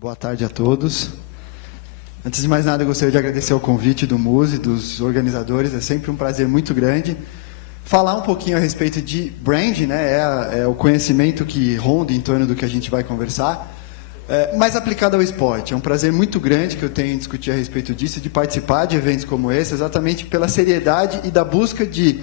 Boa tarde a todos. Antes de mais nada, eu gostaria de agradecer o convite do MUSE, dos organizadores. É sempre um prazer muito grande falar um pouquinho a respeito de brand, né? É o conhecimento que ronda em torno do que a gente vai conversar, mas aplicado ao esporte. É um prazer muito grande que eu tenho em discutir a respeito disso, de participar de eventos como esse, exatamente pela seriedade e da busca de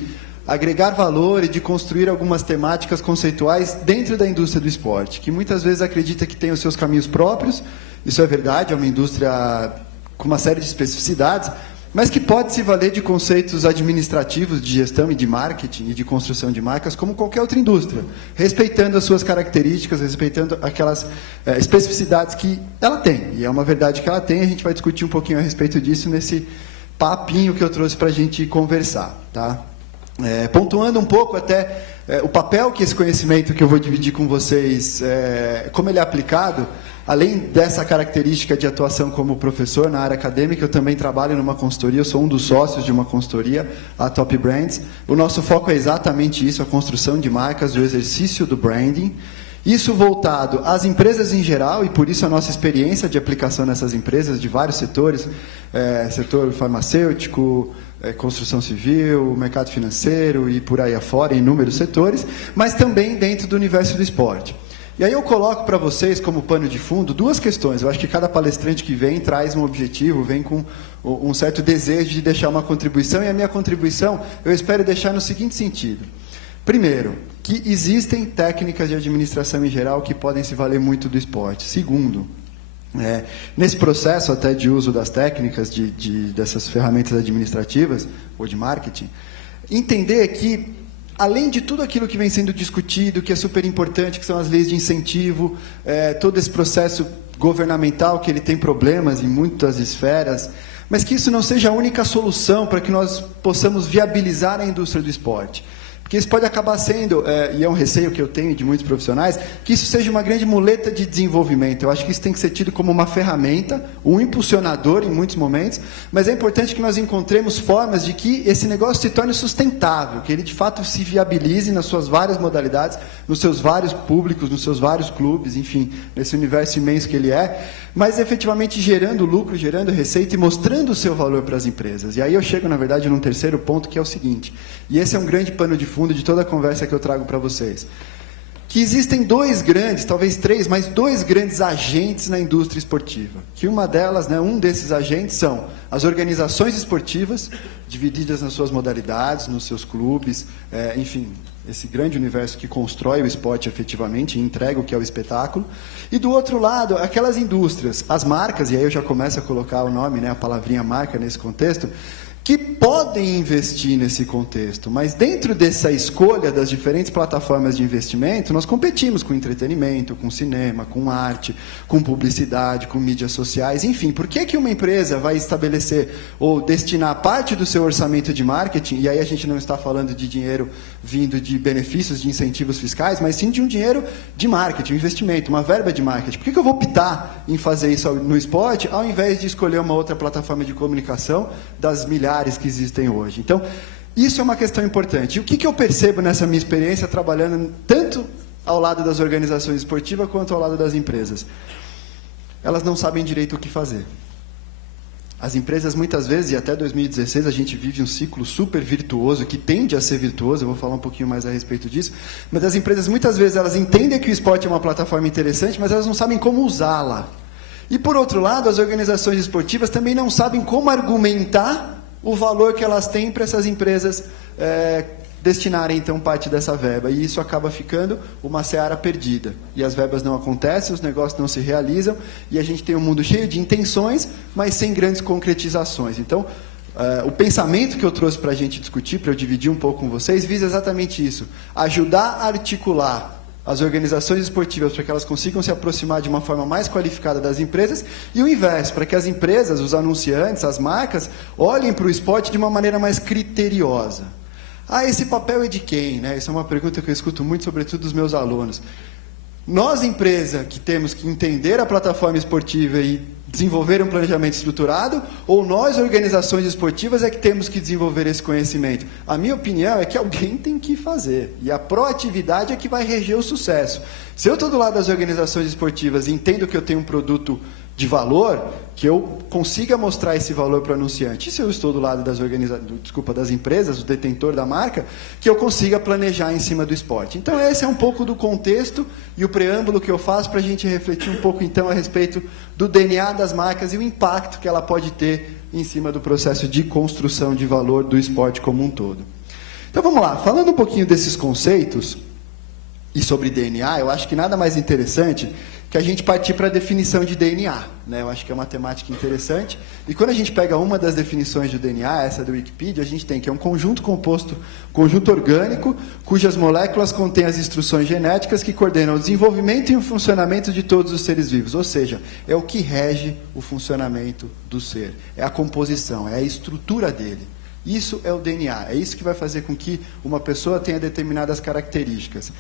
agregar valor e de construir algumas temáticas conceituais dentro da indústria do esporte, que muitas vezes acredita que tem os seus caminhos próprios. Isso é verdade, é uma indústria com uma série de especificidades, mas que pode se valer de conceitos administrativos, de gestão e de marketing e de construção de marcas, como qualquer outra indústria, respeitando as suas características, respeitando aquelas especificidades que ela tem. E é uma verdade que ela tem, a gente vai discutir um pouquinho a respeito disso nesse papinho que eu trouxe para a gente conversar, tá? Pontuando um pouco até o papel que esse conhecimento que eu vou dividir com vocês, como ele é aplicado, além dessa característica de atuação como professor na área acadêmica, eu também trabalho numa consultoria, eu sou um dos sócios de uma consultoria, a Top Brands. O nosso foco é exatamente isso, a construção de marcas, o exercício do branding. Isso voltado às empresas em geral, e por isso a nossa experiência de aplicação nessas empresas, de vários setores, setor farmacêutico, construção civil, mercado financeiro e por aí afora, em inúmeros setores, mas também dentro do universo do esporte. E aí eu coloco para vocês, como pano de fundo, duas questões. Eu acho que cada palestrante que vem traz um objetivo, vem com um certo desejo de deixar uma contribuição, e a minha contribuição eu espero deixar no seguinte sentido. Primeiro, que existem técnicas de administração em geral que podem se valer muito do esporte. Segundo, nesse processo até de uso das técnicas, dessas ferramentas administrativas ou de marketing, entender que, além de tudo aquilo que vem sendo discutido, que é super importante, que são as leis de incentivo, todo esse processo governamental, que ele tem problemas em muitas esferas, mas que isso não seja a única solução para que nós possamos viabilizar a indústria do esporte. Porque isso pode acabar sendo, e é um receio que eu tenho de muitos profissionais, que isso seja uma grande muleta de desenvolvimento. Eu acho que isso tem que ser tido como uma ferramenta, um impulsionador em muitos momentos, mas é importante que nós encontremos formas de que esse negócio se torne sustentável, que ele de fato se viabilize nas suas várias modalidades, nos seus vários públicos, nos seus vários clubes, enfim, nesse universo imenso que ele é, mas efetivamente gerando lucro, gerando receita e mostrando o seu valor para as empresas. E aí eu chego, na verdade, num terceiro ponto, que é o seguinte, e esse é um grande pano de fundo de toda a conversa que eu trago para vocês, que existem dois grandes, talvez três, mas dois grandes agentes na indústria esportiva, que uma delas, um desses agentes são as organizações esportivas, divididas nas suas modalidades, nos seus clubes, enfim, esse grande universo que constrói o esporte efetivamente e entrega o que é o espetáculo. E do outro lado, aquelas indústrias, as marcas, e aí eu já começo a colocar o nome, a palavrinha marca nesse contexto, que podem investir nesse contexto, mas dentro dessa escolha das diferentes plataformas de investimento, nós competimos com entretenimento, com cinema, com arte, com publicidade, com mídias sociais, enfim. Por que uma empresa vai estabelecer ou destinar parte do seu orçamento de marketing, e aí a gente não está falando de dinheiro vindo de benefícios, de incentivos fiscais, mas sim de um dinheiro de marketing, um investimento, uma verba de marketing. Por que eu vou optar em fazer isso no esporte, ao invés de escolher uma outra plataforma de comunicação das milhares que existem hoje? Então, isso é uma questão importante. E o que eu percebo nessa minha experiência trabalhando tanto ao lado das organizações esportivas quanto ao lado das empresas? Elas não sabem direito o que fazer. As empresas, muitas vezes, e até 2016, a gente vive um ciclo super virtuoso, que tende a ser virtuoso, eu vou falar um pouquinho mais a respeito disso, mas as empresas, muitas vezes, elas entendem que o esporte é uma plataforma interessante, mas elas não sabem como usá-la. E, por outro lado, as organizações esportivas também não sabem como argumentar o valor que elas têm para essas empresas destinarem, então, parte dessa verba. E isso acaba ficando uma seara perdida. E as verbas não acontecem, os negócios não se realizam, e a gente tem um mundo cheio de intenções, mas sem grandes concretizações. Então, o pensamento que eu trouxe para a gente discutir, para eu dividir um pouco com vocês, visa exatamente isso. Ajudar a articular as organizações esportivas para que elas consigam se aproximar de uma forma mais qualificada das empresas, e o inverso, para que as empresas, os anunciantes, as marcas, olhem para o esporte de uma maneira mais criteriosa. Esse papel é de quem? Isso é uma pergunta que eu escuto muito, sobretudo dos meus alunos. Nós, empresa, que temos que entender a plataforma esportiva e desenvolver um planejamento estruturado, ou nós, organizações esportivas, é que temos que desenvolver esse conhecimento? A minha opinião é que alguém tem que fazer, e a proatividade é que vai reger o sucesso. Se eu estou do lado das organizações esportivas e entendo que eu tenho um produto de valor, que eu consiga mostrar esse valor para o anunciante. E se eu estou do lado das empresas, do detentor da marca, que eu consiga planejar em cima do esporte. Então, esse é um pouco do contexto e o preâmbulo que eu faço para a gente refletir um pouco, então, a respeito do DNA das marcas e o impacto que ela pode ter em cima do processo de construção de valor do esporte como um todo. Então, vamos lá. Falando um pouquinho desses conceitos e sobre DNA, eu acho que nada mais interessante que a gente partir para a definição de DNA. Né? Eu acho que é uma temática interessante. E quando a gente pega uma das definições do DNA, essa da Wikipedia, a gente tem que é um conjunto orgânico, cujas moléculas contêm as instruções genéticas que coordenam o desenvolvimento e o funcionamento de todos os seres vivos. Ou seja, é o que rege o funcionamento do ser. É a composição, é a estrutura dele. Isso é o DNA. É isso que vai fazer com que uma pessoa tenha determinadas características.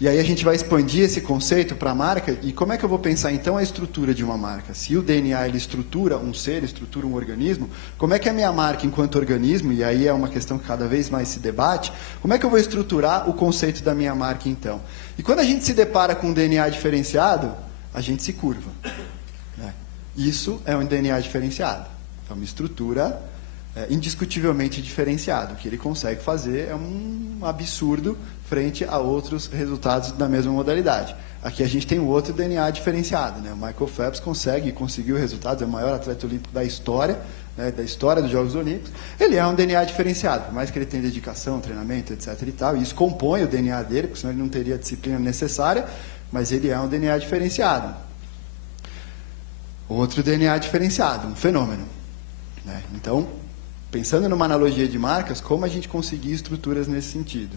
E aí a gente vai expandir esse conceito para a marca, e como é que eu vou pensar então a estrutura de uma marca? Se o DNA ele estrutura um ser, estrutura um organismo, como é que a minha marca enquanto organismo, e aí é uma questão que cada vez mais se debate, como é que eu vou estruturar o conceito da minha marca então? E quando a gente se depara com um DNA diferenciado, a gente se curva. Né? Isso é um DNA diferenciado, é uma estrutura indiscutivelmente diferenciada. O que ele consegue fazer é um absurdo frente a outros resultados da mesma modalidade. Aqui a gente tem um outro DNA diferenciado. Né? O Michael Phelps conseguiu resultados, é o maior atleta olímpico da história, né, da história dos Jogos Olímpicos. Ele é um DNA diferenciado, por mais que ele tenha dedicação, treinamento, etc. e tal, e isso compõe o DNA dele, porque senão ele não teria a disciplina necessária, mas ele é um DNA diferenciado. Outro DNA diferenciado, um fenômeno. Né? Então, pensando numa analogia de marcas, como a gente conseguir estruturas nesse sentido?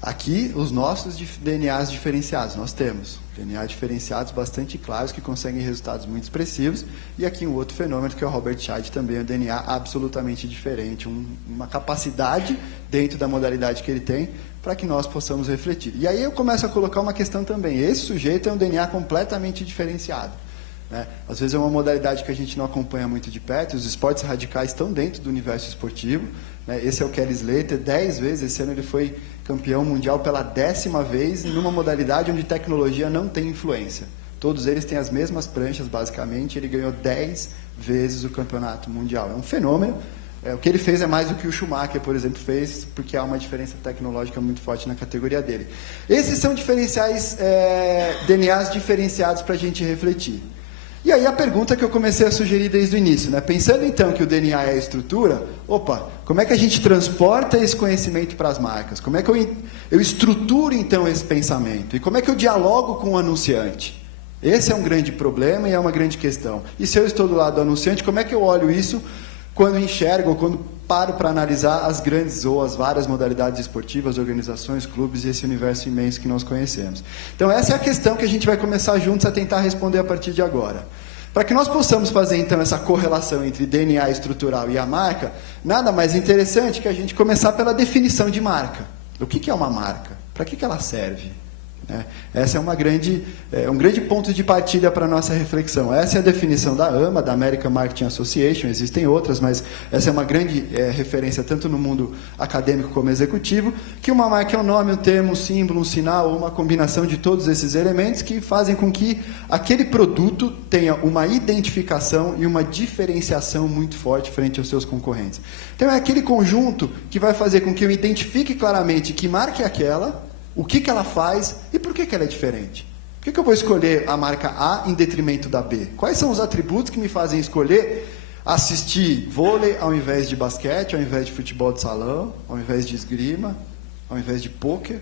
Aqui, os nossos DNAs diferenciados, nós temos DNA diferenciados bastante claros que conseguem resultados muito expressivos, e aqui um outro fenômeno que é o Robert Scheid, também um DNA absolutamente diferente, uma capacidade dentro da modalidade que ele tem para que nós possamos refletir. E aí eu começo a colocar uma questão também, esse sujeito é um DNA completamente diferenciado. Né? Às vezes é uma modalidade que a gente não acompanha muito de perto, os esportes radicais estão dentro do universo esportivo. Né? Esse é o Kelly Slater, 10 vezes, esse ano ele foi campeão mundial pela 10ª vez, em uma modalidade onde tecnologia não tem influência. Todos eles têm as mesmas pranchas, basicamente, ele ganhou 10 vezes o campeonato mundial. É um fenômeno. O que ele fez é mais do que o Schumacher, por exemplo, fez, porque há uma diferença tecnológica muito forte na categoria dele. Esses são diferenciais, DNAs diferenciados para a gente refletir. E aí a pergunta que eu comecei a sugerir desde o início, né? Pensando então que o DNA é a estrutura, como é que a gente transporta esse conhecimento para as marcas? Como é que eu estruturo então esse pensamento? E como é que eu dialogo com o anunciante? Esse é um grande problema e é uma grande questão. E se eu estou do lado do anunciante, como é que eu olho isso quando enxergo, ou quando paro para analisar as grandes ou as várias modalidades esportivas, organizações, clubes e esse universo imenso que nós conhecemos. Então, essa é a questão que a gente vai começar juntos a tentar responder a partir de agora. Para que nós possamos fazer, então, essa correlação entre DNA estrutural e a marca, nada mais interessante que a gente começar pela definição de marca. O que é uma marca? Para que ela serve? Essa é um grande ponto de partida para a nossa reflexão. Essa é a definição da AMA, da American Marketing Association, existem outras, mas essa é uma grande referência tanto no mundo acadêmico como executivo, que uma marca é um nome, um termo, um símbolo, um sinal, ou uma combinação de todos esses elementos que fazem com que aquele produto tenha uma identificação e uma diferenciação muito forte frente aos seus concorrentes. Então é aquele conjunto que vai fazer com que eu identifique claramente que marca é aquela, o que ela faz e por que ela é diferente. Por que eu vou escolher a marca A em detrimento da B? Quais são os atributos que me fazem escolher assistir vôlei ao invés de basquete, ao invés de futebol de salão, ao invés de esgrima, ao invés de pôquer?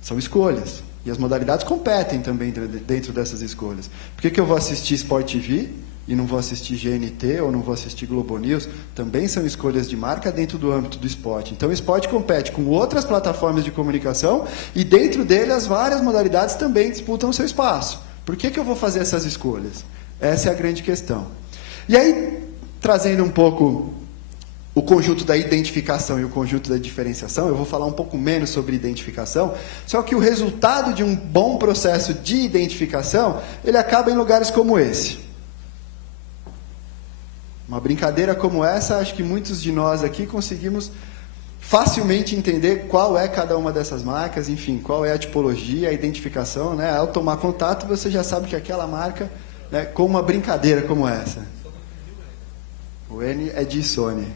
São escolhas. E as modalidades competem também dentro dessas escolhas. Por que eu vou assistir Sport TV e não vou assistir GNT ou não vou assistir Globo News? Também são escolhas de marca dentro do âmbito do esporte. Então o esporte compete com outras plataformas de comunicação e dentro dele as várias modalidades também disputam seu espaço. Por que eu vou fazer essas escolhas? Essa é a grande questão. E aí, trazendo um pouco o conjunto da identificação e o conjunto da diferenciação, eu vou falar um pouco menos sobre identificação, só que o resultado de um bom processo de identificação, ele acaba em lugares como esse. Uma brincadeira como essa, acho que muitos de nós aqui conseguimos facilmente entender qual é cada uma dessas marcas, enfim, qual é a tipologia, a identificação, né? Ao tomar contato, você já sabe que aquela marca, né, com uma brincadeira como essa. O N é de Sony,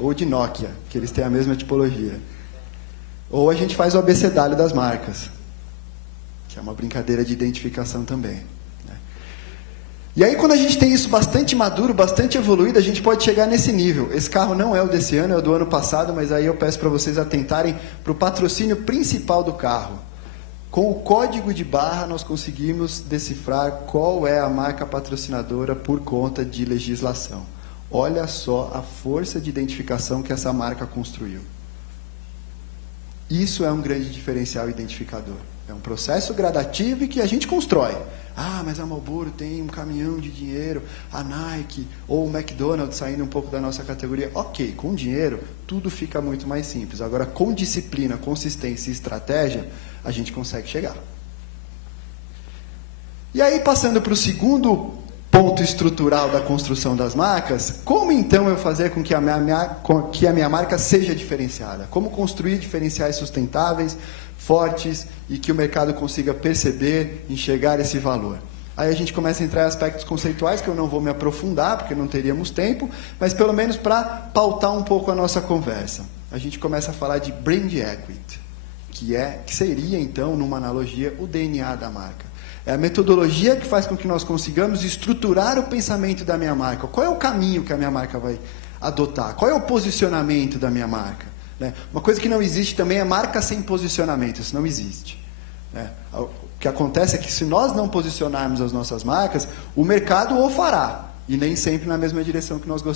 ou de Nokia, que eles têm a mesma tipologia. Ou a gente faz o abecedário das marcas, que é uma brincadeira de identificação também. E aí, quando a gente tem isso bastante maduro, bastante evoluído, a gente pode chegar nesse nível. Esse carro não é o desse ano, é o do ano passado, mas aí eu peço para vocês atentarem para o patrocínio principal do carro. Com o código de barra, nós conseguimos decifrar qual é a marca patrocinadora por conta de legislação. Olha só a força de identificação que essa marca construiu. Isso é um grande diferencial identificador. É um processo gradativo e que a gente constrói. Ah, mas a Marlboro tem um caminhão de dinheiro, a Nike ou o McDonald's saindo um pouco da nossa categoria. Ok, com dinheiro tudo fica muito mais simples. Agora, com disciplina, consistência e estratégia, a gente consegue chegar. E aí, passando para o segundo ponto estrutural da construção das marcas, como então eu fazer com que a minha marca seja diferenciada? Como construir diferenciais sustentáveis, fortes e que o mercado consiga perceber, enxergar esse valor? Aí a gente começa a entrar em aspectos conceituais que eu não vou me aprofundar, porque não teríamos tempo, mas pelo menos para pautar um pouco a nossa conversa. A gente começa a falar de brand equity, que seria então, numa analogia, o DNA da marca. É a metodologia que faz com que nós consigamos estruturar o pensamento da minha marca. Qual é o caminho que a minha marca vai adotar? Qual é o posicionamento da minha marca? Uma coisa que não existe também é marca sem posicionamento. Isso não existe. O que acontece é que se nós não posicionarmos as nossas marcas, o mercado o fará. E nem sempre na mesma direção que nós gostaríamos.